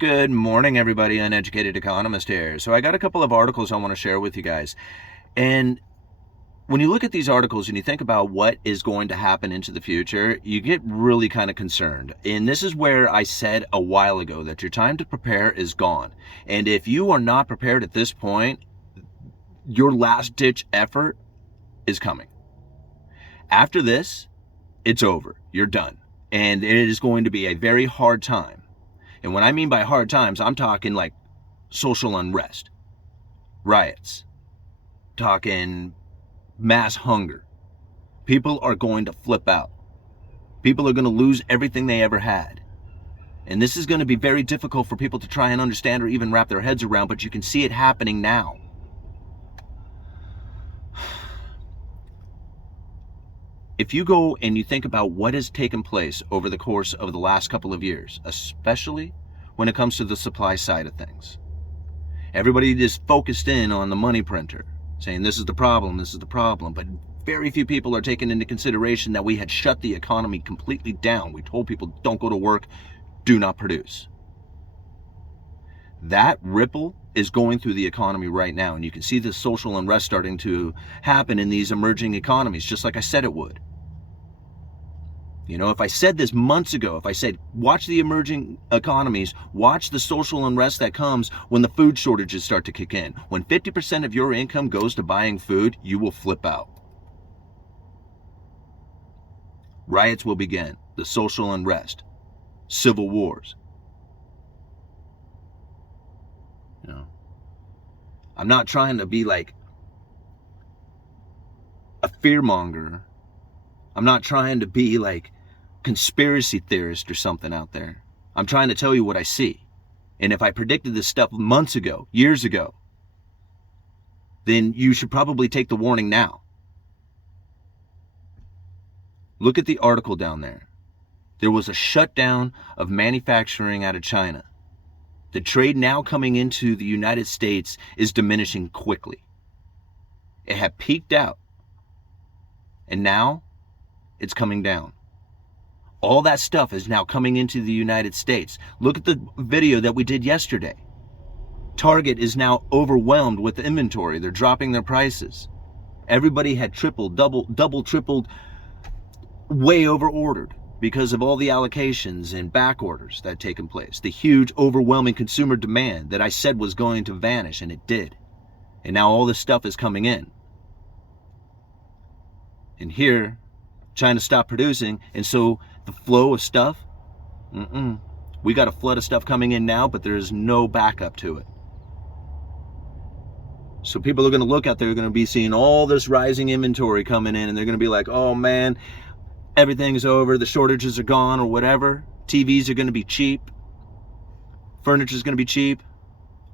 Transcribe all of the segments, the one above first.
Good morning, everybody. Uneducated economist here. So I got a couple of articles I want to share with you guys. And when you look at these articles and you think about what is going to happen into the future, you get really kind of concerned. And this is where I said a while ago that your time to prepare is gone. And if you are not prepared at this point, your last-ditch effort is coming. After this, it's over. You're done. And it is going to be a very hard time. And what I mean by hard times, I'm talking like social unrest, riots, talking mass hunger. People are going to flip out. People are going to lose everything they ever had. And this is going to be very difficult for people to try and understand or even wrap their heads around, but you can see it happening now. If you go and you think about what has taken place over the course of the last couple of years, especially when it comes to the supply side of things, everybody is focused in on the money printer, saying this is the problem, but very few people are taking into consideration that we had shut the economy completely down. We told people don't go to work, do not produce. That ripple is going through the economy right now, and you can see the social unrest starting to happen in these emerging economies, just like I said it would. You know, if I said this months ago, if I said, watch the emerging economies, watch the social unrest that comes when the food shortages start to kick in. When 50% of your income goes to buying food, you will flip out. Riots will begin, the social unrest, civil wars. You know, I'm not trying to be like a fearmonger. I'm not trying to be like conspiracy theorist or something out there. I'm trying to tell you what I see. And if I predicted this stuff months ago, years ago, then you should probably take the warning now. Look at the article down there. There was a shutdown of manufacturing out of China. The trade now coming into the United States is diminishing quickly. It had peaked out, and now it's coming down. All that stuff is now coming into the United States. Look at the video that we did yesterday. Target is now overwhelmed with inventory. They're dropping their prices. Everybody had tripled, double, tripled, way over ordered because of all the allocations and back orders that had taken place. The huge, overwhelming consumer demand that I said was going to vanish, and it did. And now all this stuff is coming in. And here, China stopped producing, and so the flow of stuff, we got a flood of stuff coming in now, but there's no backup to it. So people are going to look out there, they're going to be seeing all this rising inventory coming in, and they're going to be like, oh man, everything's over, the shortages are gone, or whatever. TVs are going to be cheap, furniture's going to be cheap,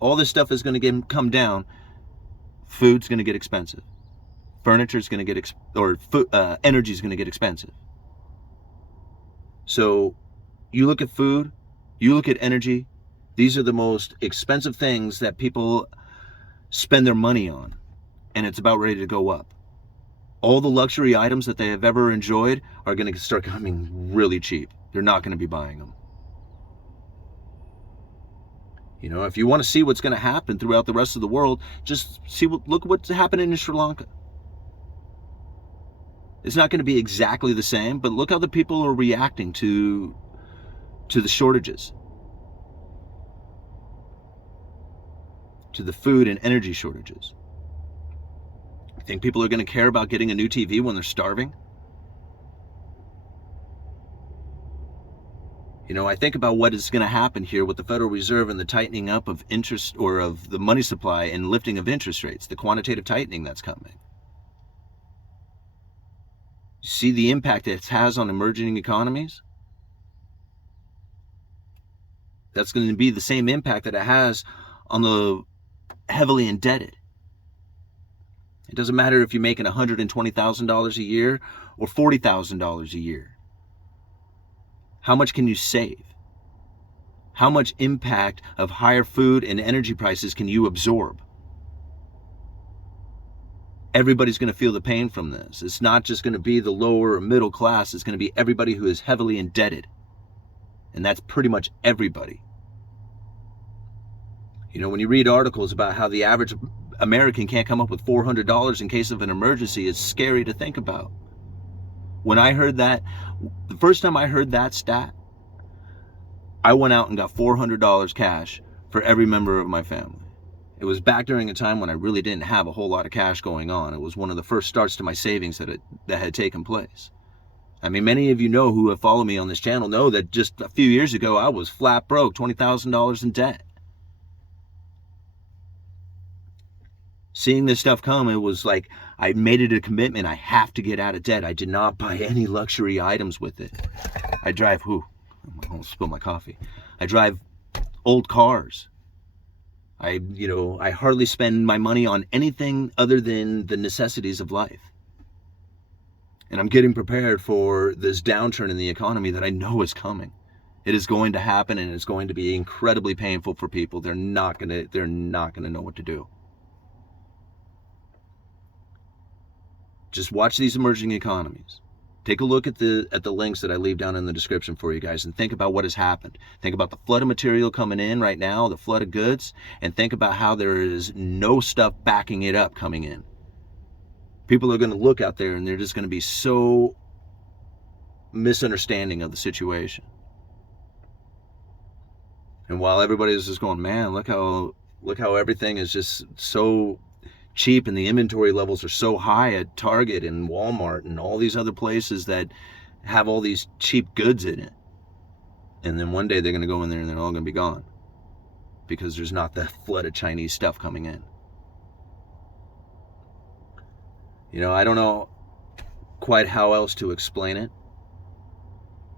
all this stuff is going to come down. Food's going to get expensive. Furniture's going to get energy's going to get expensive. So you look at food, you look at energy, these are the most expensive things that people spend their money on, and it's about ready to go up. All the luxury items that they have ever enjoyed are going to start coming really cheap. They're not going to be buying them. You know, if you want to see what's going to happen throughout the rest of the world, just look what's happening in Sri Lanka. It's not going to be exactly the same, but look how the people are reacting to the shortages, to the food and energy shortages. You think people are going to care about getting a new TV when they're starving? You know, I think about what is going to happen here with the Federal Reserve and the tightening up of interest, or of the money supply, and lifting of interest rates, the quantitative tightening that's coming. See the impact it has on emerging economies? That's going to be the same impact that it has on the heavily indebted. It doesn't matter if you're making $120,000 a year or $40,000 a year. How much can you save? How much impact of higher food and energy prices can you absorb? Everybody's going to feel the pain from this. It's not just going to be the lower or middle class. It's going to be everybody who is heavily indebted. And that's pretty much everybody. You know, when you read articles about how the average American can't come up with $400 in case of an emergency, it's scary to think about. When I heard that, the first time I heard that stat, I went out and got $400 cash for every member of my family. It was back during a time when I really didn't have a whole lot of cash going on. It was one of the first starts to my savings that had taken place. I mean, many of you know who have followed me on this channel know that just a few years ago, I was flat broke, $20,000 in debt. Seeing this stuff come, it was like I made it a commitment. I have to get out of debt. I did not buy any luxury items with it. I drive, I almost spilled my coffee. I drive old cars. I hardly spend my money on anything other than the necessities of life. And I'm getting prepared for this downturn in the economy that I know is coming. It is going to happen, and it's going to be incredibly painful for people. They're not gonna know what to do. Just watch these emerging economies. Take a look at the links that I leave down in the description for you guys, and think about what has happened. Think about the flood of material coming in right now, the flood of goods, and think about how there is no stuff backing it up coming in. People are going to look out there and they're just going to be so misunderstanding of the situation. And while everybody is just going, man, look how everything is just so cheap and the inventory levels are so high at Target and Walmart and all these other places that have all these cheap goods in it. And then one day they're going to go in there and they're all going to be gone because there's not that flood of Chinese stuff coming in. You know, I don't know quite how else to explain it.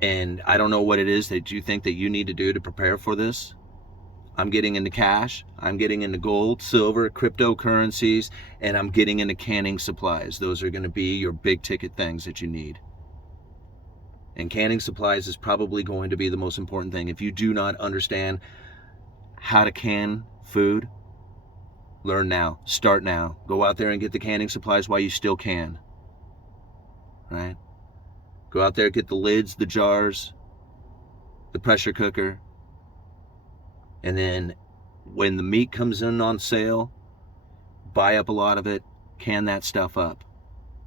And I don't know what it is that you think that you need to do to prepare for this. I'm getting into cash, I'm getting into gold, silver, cryptocurrencies, and I'm getting into canning supplies. Those are going to be your big ticket things that you need. And canning supplies is probably going to be the most important thing. If you do not understand how to can food, learn now, start now. Go out there and get the canning supplies while you still can. Right? Go out there, get the lids, the jars, the pressure cooker. And then when the meat comes in on sale, buy up a lot of it, can that stuff up.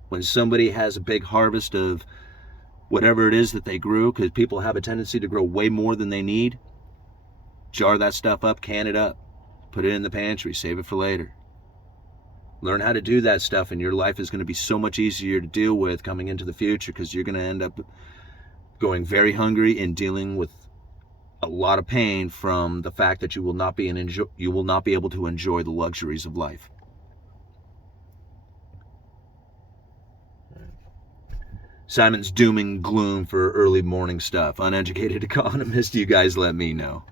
When somebody has a big harvest of whatever it is that they grew, because people have a tendency to grow way more than they need, jar that stuff up, can it up, put it in the pantry, save it for later. Learn how to do that stuff, and your life is going to be so much easier to deal with coming into the future, because you're going to end up going very hungry and dealing with a lot of pain from the fact that you will not be able to enjoy the luxuries of life. Simon's doom and gloom for early morning stuff. Uneducated economist, you guys let me know.